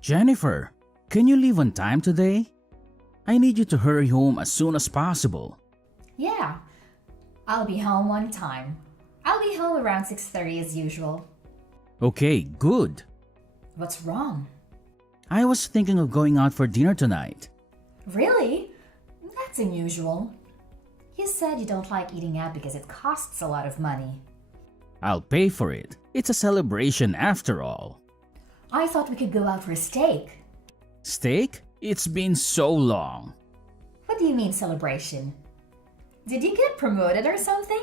Jennifer, can you leave on time today? I need you to hurry home as soon as possible. Yeah, I'll be home on time. I'll be home around 6:30 as usual. Okay, good. What's wrong? I was thinking of going out for dinner tonight. Really? That's unusual. You said you don't like eating out because it costs a lot of money. I'll pay for it. It's a celebration after all. I thought we could go out for a steak. Steak? It's been so long. What do you mean celebration? Did you get promoted or something?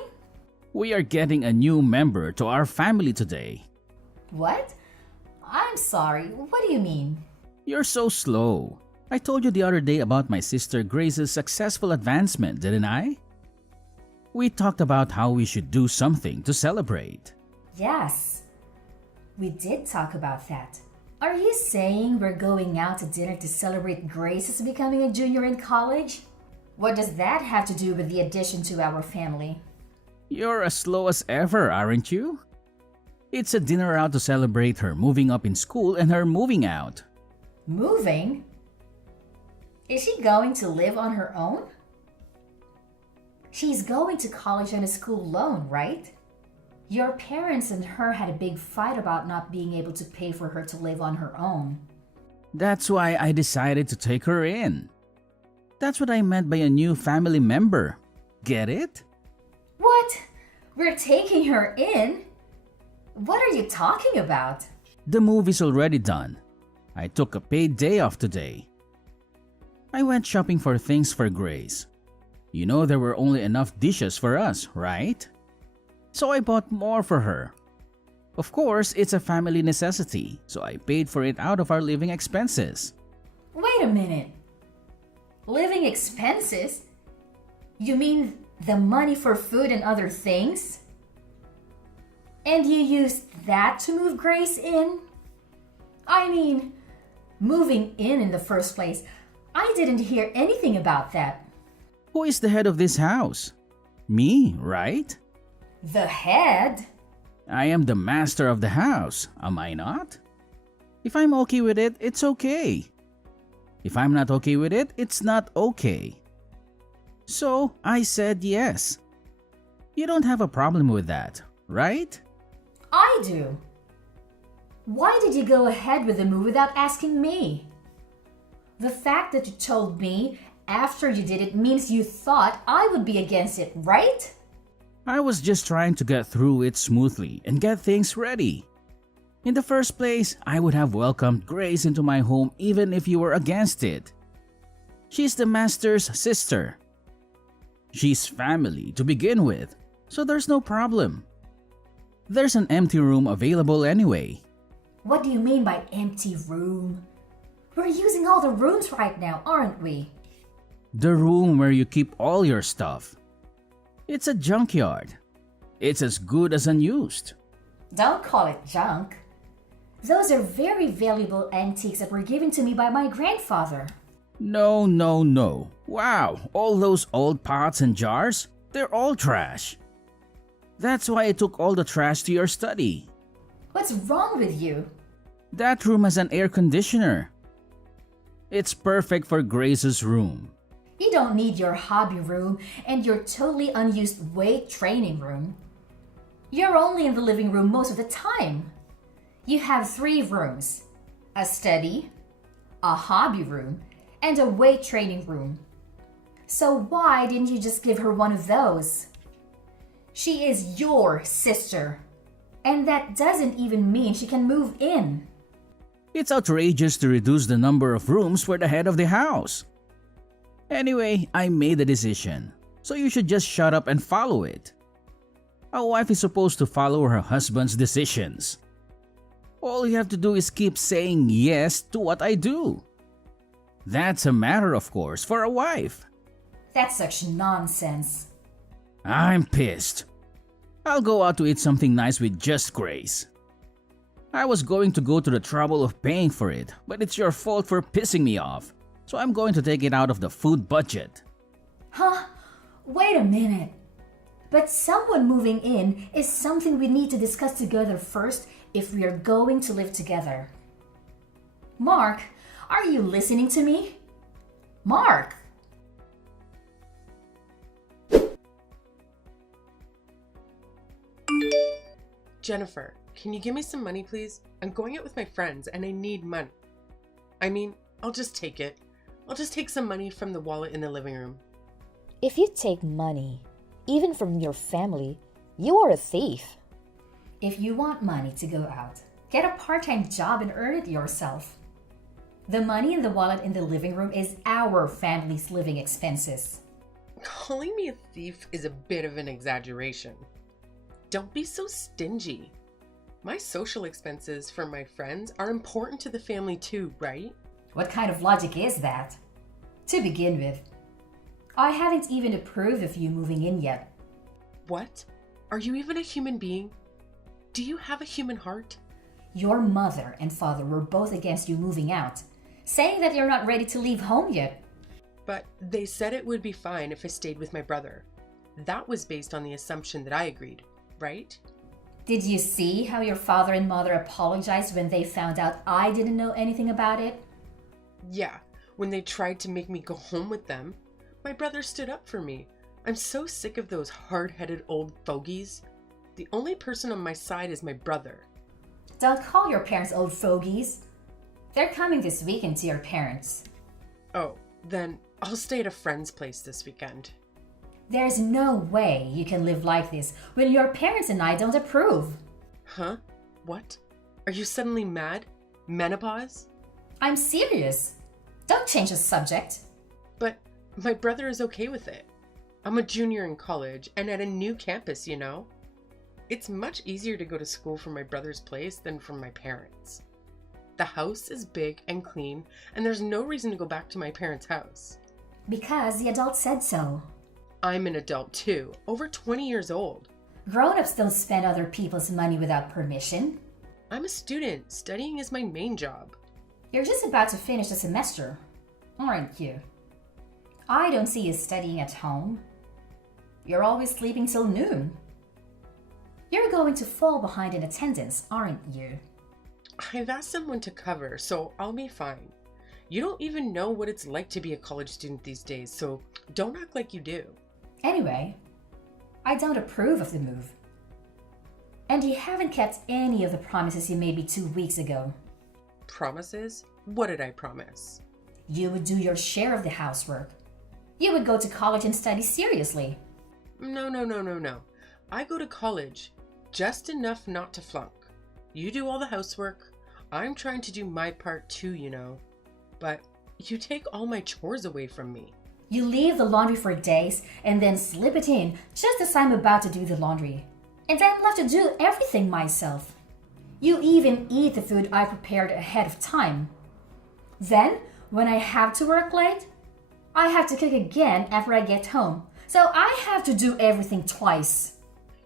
We are getting a new member to our family today. What? I'm sorry, what do you mean? You're so slow. I told you the other day about my sister Grace's successful advancement, didn't I? We talked about how we should do something to celebrate. Yes, we did talk about that. Are you saying we're going out to dinner to celebrate Grace's becoming a junior in college? What does that have to do with the addition to our family? You're as slow as ever, aren't you? It's a dinner out to celebrate her moving up in school and her moving out. Moving? Is she going to live on her own? She's going to college on a school loan, right? Your parents and her had a big fight about not being able to pay for her to live on her own. That's why I decided to take her in. That's what I meant by a new family member. Get it? What? We're taking her in? What are you talking about? The move is already done. I took a paid day off today. I went shopping for things for Grace. You know there were only enough dishes for us, right? So I bought more for her. Of course, it's a family necessity, so I paid for it out of our living expenses. Wait a minute. Living expenses? You mean the money for food and other things? And you used that to move Grace in? I mean, moving in the first place. I didn't hear anything about that. Who is the head of this house? Me, right? The head? I am the master of the house, am I not? If I'm okay with it, it's okay. If I'm not okay with it, it's not okay. So I said yes. You don't have a problem with that, right? I do. Why did you go ahead with the move without asking me? The fact that you told me after you did it means you thought I would be against it, right? I was just trying to get through it smoothly and get things ready. In the first place, I would have welcomed Grace into my home even if you were against it. She's the master's sister. She's family to begin with, so there's no problem. There's an empty room available anyway. What do you mean by empty room? We're using all the rooms right now, aren't we? The room where you keep all your stuff. It's a junkyard. It's as good as unused. Don't call it junk. Those are very valuable antiques that were given to me by my grandfather. No, no, no. Wow, all those old pots and jars? They're all trash. That's why I took all the trash to your study. What's wrong with you? That room has an air conditioner. It's perfect for Grace's room. You don't need your hobby room and your totally unused weight training room. You're only in the living room most of the time. You have 3 rooms: a study, a hobby room, and a weight training room. So why didn't you just give her one of those? She is your sister. And that doesn't even mean she can move in. It's outrageous to reduce the number of rooms for the head of the house. Anyway, I made a decision, so you should just shut up and follow it. A wife is supposed to follow her husband's decisions. All you have to do is keep saying yes to what I do. That's a matter, of course, for a wife. That's such nonsense. I'm pissed. I'll go out to eat something nice with just Grace. I was going to go to the trouble of paying for it, but it's your fault for pissing me off, so I'm going to take it out of the food budget. Huh? Wait a minute. But someone moving in is something we need to discuss together first if we are going to live together. Mark, are you listening to me? Mark! Jennifer, can you give me some money, please? I'm going out with my friends and I need money. I mean, I'll just take it. I'll just take some money from the wallet in the living room. If you take money, even from your family, you are a thief. If you want money to go out, get a part-time job and earn it yourself. The money in the wallet in the living room is our family's living expenses. Calling me a thief is a bit of an exaggeration. Don't be so stingy. My social expenses for my friends are important to the family too, right? What kind of logic is that? To begin with, I haven't even approved of you moving in yet. What? Are you even a human being? Do you have a human heart? Your mother and father were both against you moving out, saying that you're not ready to leave home yet. But they said it would be fine if I stayed with my brother. That was based on the assumption that I agreed, right? Did you see how your father and mother apologized when they found out I didn't know anything about it? Yeah, when they tried to make me go home with them, my brother stood up for me. I'm so sick of those hard-headed old fogies. The only person on my side is my brother. Don't call your parents old fogies. They're coming this weekend to your parents. Oh, then I'll stay at a friend's place this weekend. There's no way you can live like this when your parents and I don't approve. Huh? What? Are you suddenly mad? Menopause? I'm serious. Don't change the subject. But my brother is okay with it. I'm a junior in college and at a new campus, you know? It's much easier to go to school from my brother's place than from my parents. The house is big and clean, and there's no reason to go back to my parents' house. Because the adult said so. I'm an adult too, over 20 years old. Grown-ups don't spend other people's money without permission. I'm a student. Studying is my main job. You're just about to finish the semester, aren't you? I don't see you studying at home. You're always sleeping till noon. You're going to fall behind in attendance, aren't you? I've asked someone to cover, so I'll be fine. You don't even know what it's like to be a college student these days, so don't act like you do. Anyway, I don't approve of the move. And you haven't kept any of the promises you made me 2 weeks ago. Promises? What did I promise? You would do your share of the housework. You would go to college and study seriously. No. I go to college, just enough not to flunk. You do all the housework. I'm trying to do my part too, you know. But you take all my chores away from me. You leave the laundry for days and then slip it in just as I'm about to do the laundry. And I'm left to do everything myself. You even eat the food I prepared ahead of time. Then, when I have to work late, I have to cook again after I get home. So I have to do everything twice.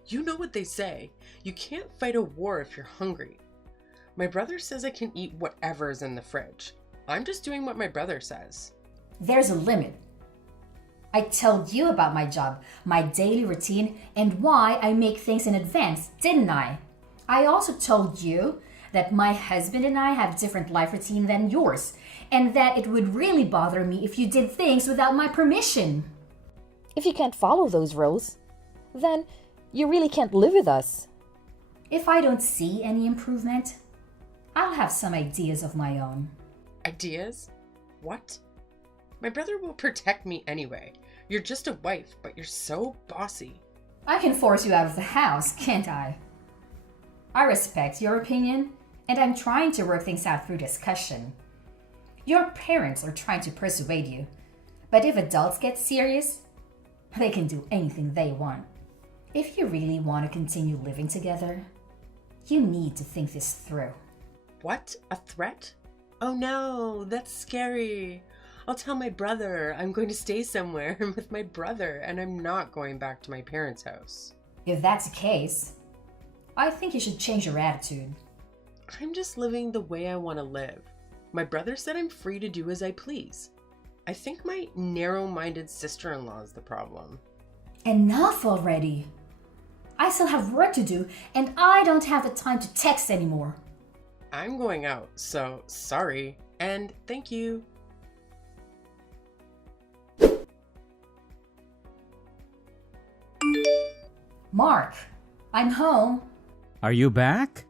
You know what they say. You can't fight a war if you're hungry. My brother says I can eat whatever is in the fridge. I'm just doing what my brother says. There's a limit. I told you about my job, my daily routine, and why I make things in advance, didn't I? I also told you that my husband and I have different life routine than yours, and that it would really bother me if you did things without my permission. If you can't follow those rules, then you really can't live with us. If I don't see any improvement, I'll have some ideas of my own. Ideas? What? My brother will protect me anyway. You're just a wife, but you're so bossy. I can force you out of the house, can't I? I respect your opinion, and I'm trying to work things out through discussion. Your parents are trying to persuade you, but if adults get serious, they can do anything they want. If you really want to continue living together, you need to think this through. What? A threat? Oh no, that's scary. I'll tell my brother I'm going to stay somewhere with my brother and I'm not going back to my parents' house. If that's the case, I think you should change your attitude. I'm just living the way I want to live. My brother said I'm free to do as I please. I think my narrow-minded sister-in-law is the problem. Enough already. I still have work to do and I don't have the time to text anymore. I'm going out, so sorry, and thank you. Mark, I'm home. Are you back?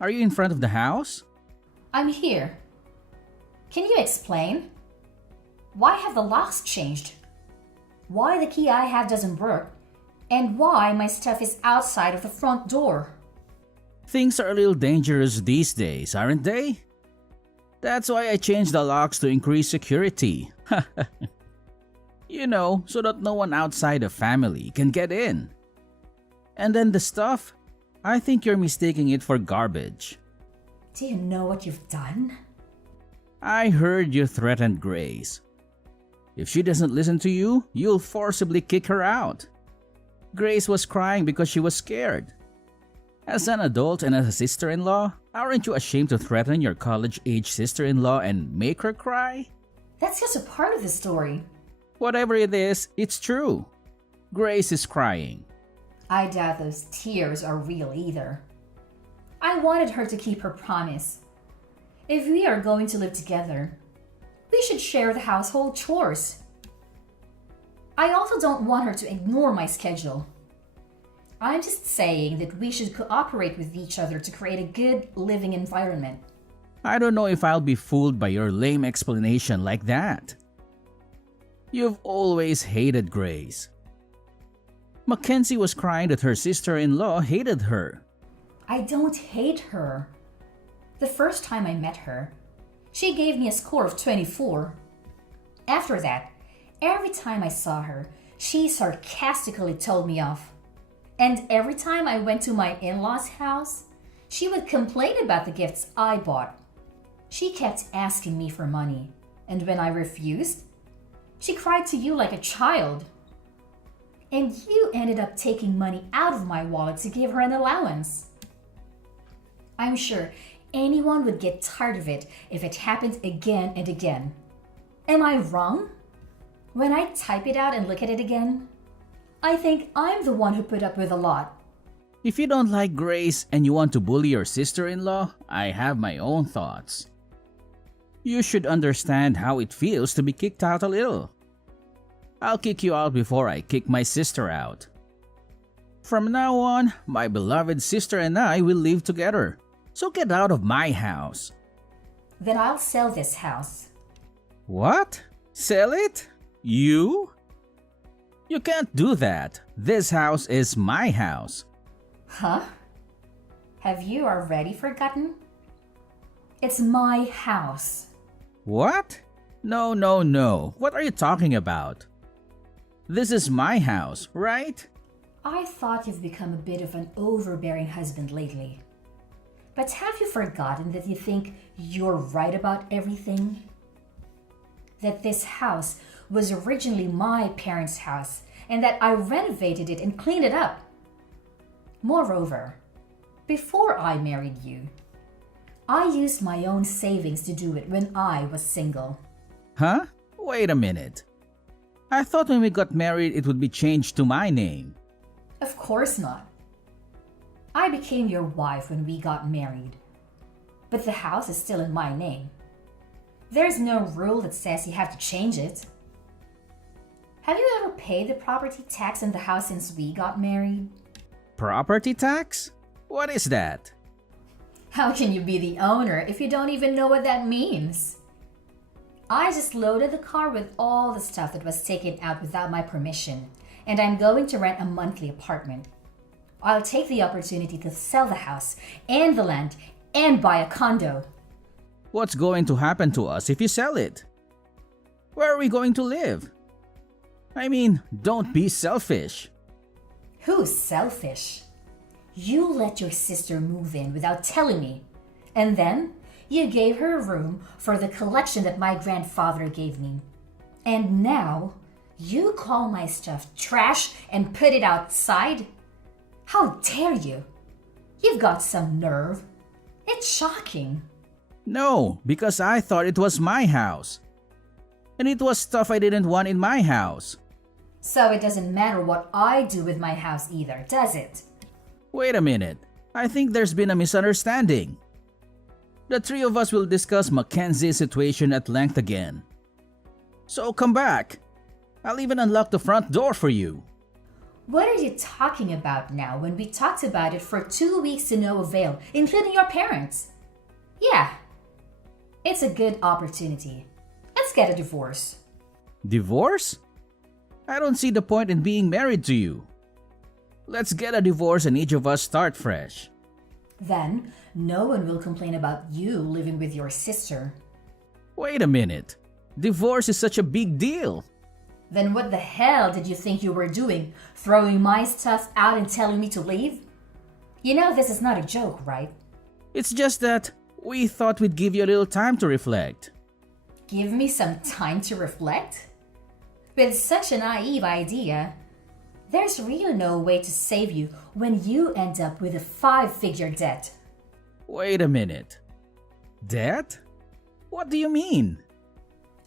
Are you in front of the house? I'm here. Can you explain? Why have the locks changed? Why the key I have doesn't work? And why my stuff is outside of the front door? Things are a little dangerous these days, aren't they? That's why I changed the locks to increase security. You know, so that no one outside the family can get in. And then the stuff, I think you're mistaking it for garbage. Do you know what you've done? I heard you threatened Grace. If she doesn't listen to you, you'll forcibly kick her out. Grace was crying because she was scared. As an adult and as a sister-in-law, aren't you ashamed to threaten your college-age sister-in-law and make her cry? That's just a part of the story. Whatever it is, it's true. Grace is crying. I doubt those tears are real either. I wanted her to keep her promise. If we are going to live together, we should share the household chores. I also don't want her to ignore my schedule. I'm just saying that we should cooperate with each other to create a good living environment. I don't know if I'll be fooled by your lame explanation like that. You've always hated Grace. Mackenzie was crying that her sister-in-law hated her. I don't hate her. The first time I met her, she gave me a score of 24. After that, every time I saw her, she sarcastically told me off. And every time I went to my in-laws' house, she would complain about the gifts I bought. She kept asking me for money, and when I refused, she cried to you like a child. And you ended up taking money out of my wallet to give her an allowance. I'm sure anyone would get tired of it if it happened again and again. Am I wrong? When I type it out and look at it again, I think I'm the one who put up with a lot. If you don't like Grace and you want to bully your sister-in-law, I have my own thoughts. You should understand how it feels to be kicked out a little. I'll kick you out before I kick my sister out. From now on, my beloved sister and I will live together. So get out of my house. Then I'll sell this house. What? Sell it? You? You can't do that. This house is my house. Huh? Have you already forgotten? It's my house. What? No. What are you talking about? This is my house, right? I thought you've become a bit of an overbearing husband lately. But have you forgotten that you think you're right about everything? That this house was originally my parents' house and that I renovated it and cleaned it up. Moreover, before I married you, I used my own savings to do it when I was single. Huh? Wait a minute. I thought when we got married it would be changed to my name. Of course not. I became your wife when we got married, but the house is still in my name. There's no rule that says you have to change it. Have you ever paid the property tax on the house since we got married? Property tax? What is that? How can you be the owner if you don't even know what that means? I just loaded the car with all the stuff that was taken out without my permission, and I'm going to rent a monthly apartment. I'll take the opportunity to sell the house and the land and buy a condo. What's going to happen to us if you sell it? Where are we going to live? I mean, don't be selfish. Who's selfish? You let your sister move in without telling me, and then you gave her a room for the collection that my grandfather gave me. And now you call my stuff trash and put it outside? How dare you? You've got some nerve. It's shocking. No, because I thought it was my house. And it was stuff I didn't want in my house. So it doesn't matter what I do with my house either, does it? Wait a minute. I think there's been a misunderstanding. The three of us will discuss Mackenzie's situation at length again. So come back. I'll even unlock the front door for you. What are you talking about now when we talked about it for 2 weeks to no avail, including your parents? Yeah, it's a good opportunity. Let's get a divorce. Divorce? I don't see the point in being married to you. Let's get a divorce and each of us start fresh. Then, no one will complain about you living with your sister. Wait a minute. Divorce is such a big deal. Then what the hell did you think you were doing? Throwing my stuff out and telling me to leave? You know this is not a joke, right? It's just that we thought we'd give you a little time to reflect. Give me some time to reflect? With such a naive idea, there's really no way to save you when you end up with a 5-figure debt. Wait a minute. Debt? What do you mean?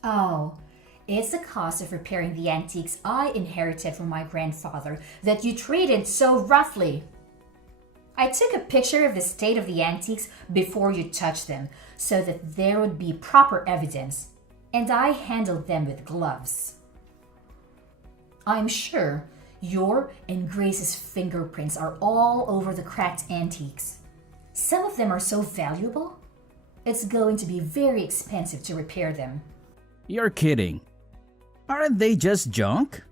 Oh, it's the cost of repairing the antiques I inherited from my grandfather that you treated so roughly. I took a picture of the state of the antiques before you touched them so that there would be proper evidence, and I handled them with gloves. I'm sure your and Grace's fingerprints are all over the cracked antiques. Some of them are so valuable, it's going to be very expensive to repair them. You're kidding. Aren't they just junk?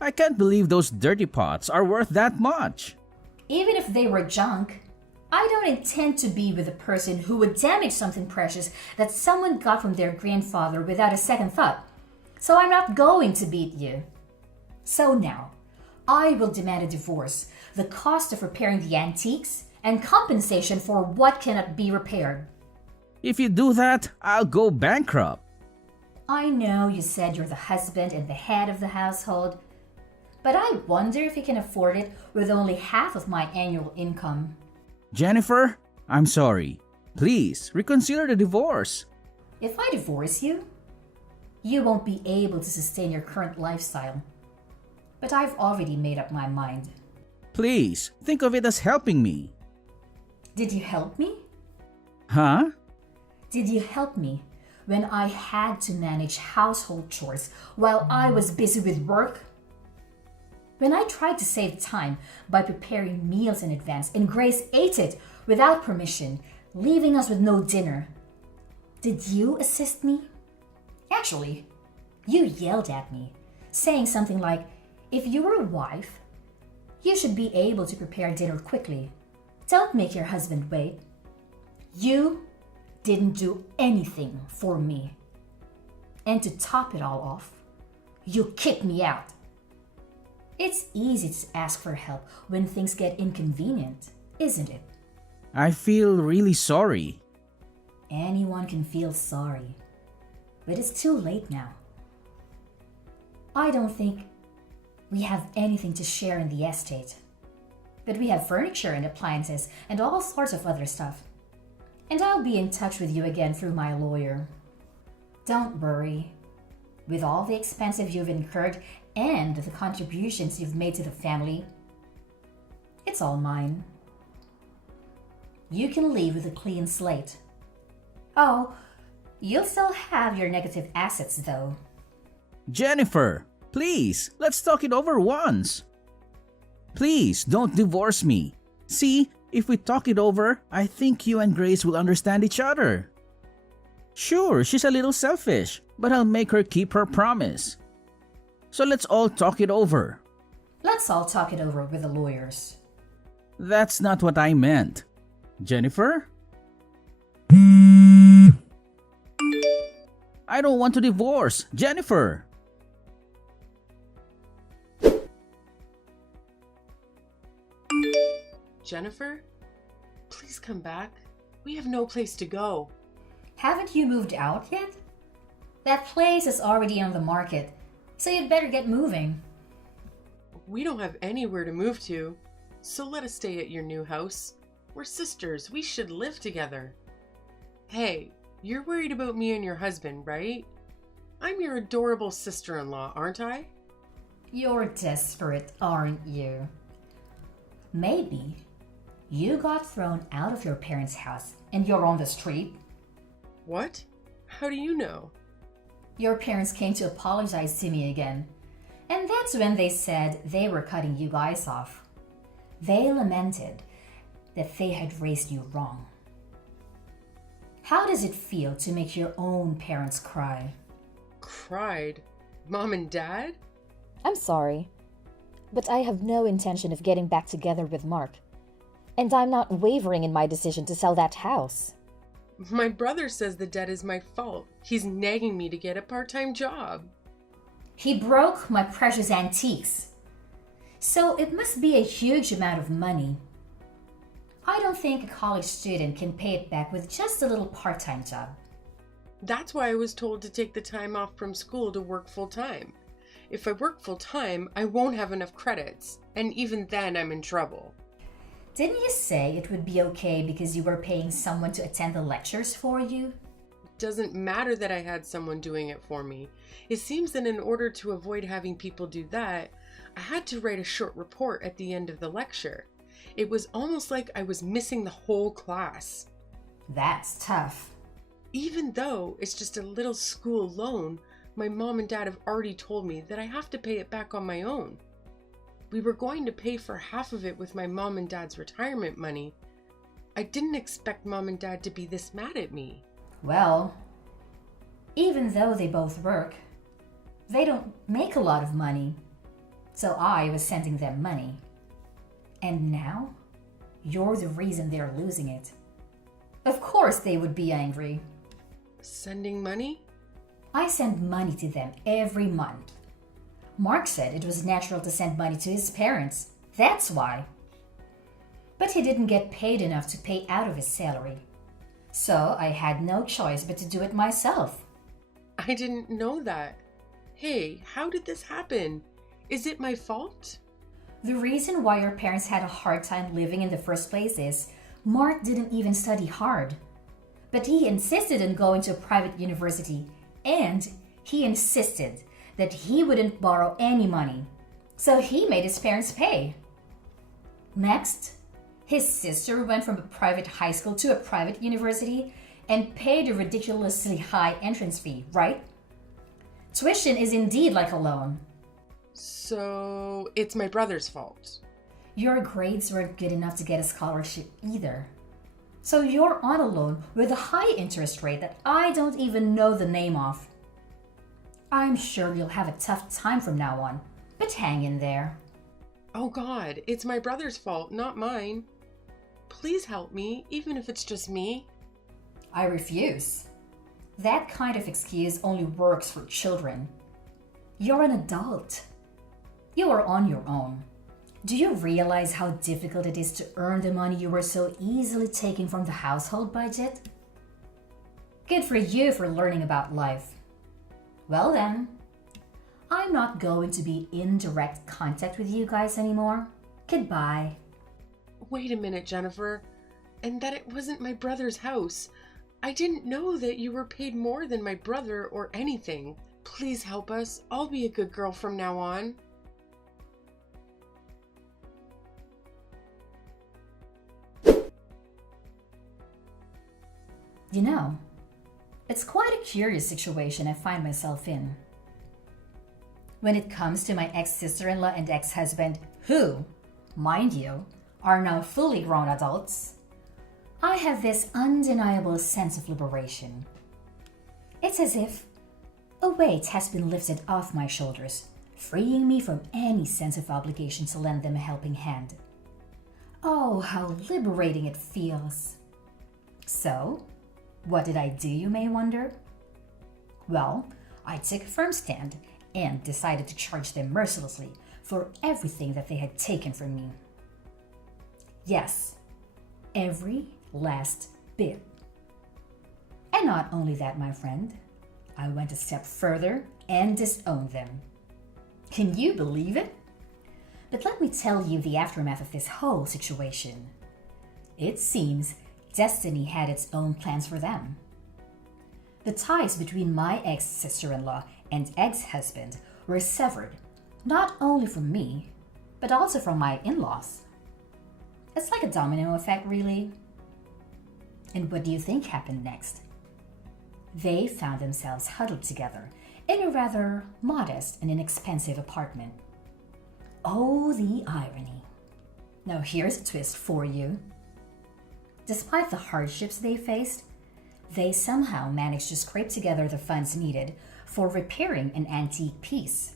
I can't believe those dirty pots are worth that much. Even if they were junk, I don't intend to be with a person who would damage something precious that someone got from their grandfather without a second thought. So I'm not going to beat you. So now, I will demand a divorce, the cost of repairing the antiques, and compensation for what cannot be repaired. If you do that, I'll go bankrupt. I know you said you're the husband and the head of the household, but I wonder if you can afford it with only half of my annual income. Jennifer, I'm sorry. Please, reconsider the divorce. If I divorce you, you won't be able to sustain your current lifestyle. But I've already made up my mind. Please, think of it as helping me. Did you help me? Huh? Did you help me when I had to manage household chores while I was busy with work? When I tried to save time by preparing meals in advance and Grace ate it without permission, leaving us with no dinner, did you assist me? Actually, you yelled at me, saying something like, if you were a wife, you should be able to prepare dinner quickly. Don't make your husband wait. You didn't do anything for me. And to top it all off, you kicked me out. It's easy to ask for help when things get inconvenient, isn't it? I feel really sorry. Anyone can feel sorry, but it's too late now. I don't think we have anything to share in the estate, but we have furniture and appliances and all sorts of other stuff. And I'll be in touch with you again through my lawyer. Don't worry. With all the expenses you've incurred and the contributions you've made to the family, it's all mine. You can leave with a clean slate. Oh, you'll still have your negative assets though. Jennifer, please, let's talk it over once. Please, don't divorce me. See, if we talk it over, I think you and Grace will understand each other. Sure, she's a little selfish, but I'll make her keep her promise. So let's all talk it over. Let's all talk it over with the lawyers. That's not what I meant. Jennifer? I don't want to divorce. Jennifer! Jennifer, please come back. We have no place to go. Haven't you moved out yet? That place is already on the market, so you'd better get moving. We don't have anywhere to move to, so let us stay at your new house. We're sisters. We should live together. Hey, you're worried about me and your husband, right? I'm your adorable sister-in-law, aren't I? You're desperate, aren't you? Maybe You got thrown out of your parents' house and you're on the street. What? How do you know? Your parents came to apologize to me again, and that's when they said they were cutting you guys off. They lamented that they had raised you wrong. How does it feel to make your own parents cry? Cried? Mom and Dad? I'm sorry, but I have no intention of getting back together with Mark. And I'm not wavering in my decision to sell that house. My brother says the debt is my fault. He's nagging me to get a part-time job. He broke my precious antiques. So it must be a huge amount of money. I don't think a college student can pay it back with just a little part-time job. That's why I was told to take the time off from school to work full-time. If I work full-time, I won't have enough credits, and even then I'm in trouble. Didn't you say it would be okay because you were paying someone to attend the lectures for you? It doesn't matter that I had someone doing it for me. It seems that in order to avoid having people do that, I had to write a short report at the end of the lecture. It was almost like I was missing the whole class. That's tough. Even though it's just a little school loan, my mom and dad have already told me that I have to pay it back on my own. We were going to pay for half of it with my mom and dad's retirement money. I didn't expect mom and dad to be this mad at me. Well, even though they both work, they don't make a lot of money. So I was sending them money. And now, you're the reason they're losing it. Of course they would be angry. Sending money? I send money to them every month. Mark said it was natural to send money to his parents. That's why. But he didn't get paid enough to pay out of his salary. So I had no choice but to do it myself. I didn't know that. Hey, how did this happen? Is it my fault? The reason why your parents had a hard time living in the first place is Mark didn't even study hard. But he insisted on going to a private university, and he insisted that he wouldn't borrow any money. So he made his parents pay. Next, his sister went from a private high school to a private university and paid a ridiculously high entrance fee, right? Tuition is indeed like a loan. So it's my brother's fault. Your grades weren't good enough to get a scholarship either. So you're on a loan with a high interest rate that I don't even know the name of. I'm sure you'll have a tough time from now on, but hang in there. Oh God, it's my brother's fault, not mine. Please help me, even if it's just me. I refuse. That kind of excuse only works for children. You're an adult. You are on your own. Do you realize how difficult it is to earn the money you were so easily taking from the household budget? Good for you for learning about life. Well then, I'm not going to be in direct contact with you guys anymore. Goodbye. Wait a minute, Jennifer. And that it wasn't my brother's house. I didn't know that you were paid more than my brother or anything. Please help us. I'll be a good girl from now on. You know, it's quite a curious situation I find myself in. When it comes to my ex-sister-in-law and ex-husband, who, mind you, are now fully grown adults, I have this undeniable sense of liberation. It's as if a weight has been lifted off my shoulders, freeing me from any sense of obligation to lend them a helping hand. Oh, how liberating it feels. So, what did I do, you may wonder? Well, I took a firm stand and decided to charge them mercilessly for everything that they had taken from me. Yes, every last bit. And not only that, my friend, I went a step further and disowned them. Can you believe it? But let me tell you the aftermath of this whole situation. It seems destiny had its own plans for them. The ties between my ex-sister-in-law and ex-husband were severed, not only from me, but also from my in-laws. It's like a domino effect, really. And what do you think happened next? They found themselves huddled together in a rather modest and inexpensive apartment. Oh, the irony. Now, here's a twist for you. Despite the hardships they faced, they somehow managed to scrape together the funds needed for repairing an antique piece.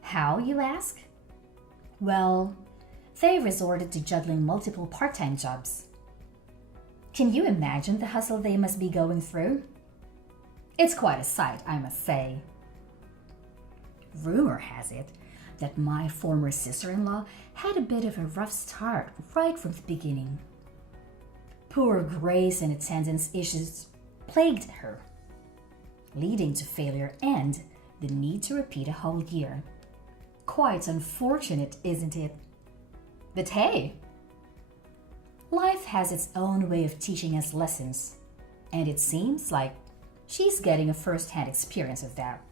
How, you ask? Well, they resorted to juggling multiple part-time jobs. Can you imagine the hustle they must be going through? It's quite a sight, I must say. Rumor has it that my former sister-in-law had a bit of a rough start right from the beginning. Poor grace and attendance issues plagued her, leading to failure and the need to repeat a whole year. Quite unfortunate, isn't it? But hey, life has its own way of teaching us lessons, and it seems like she's getting a first-hand experience of that.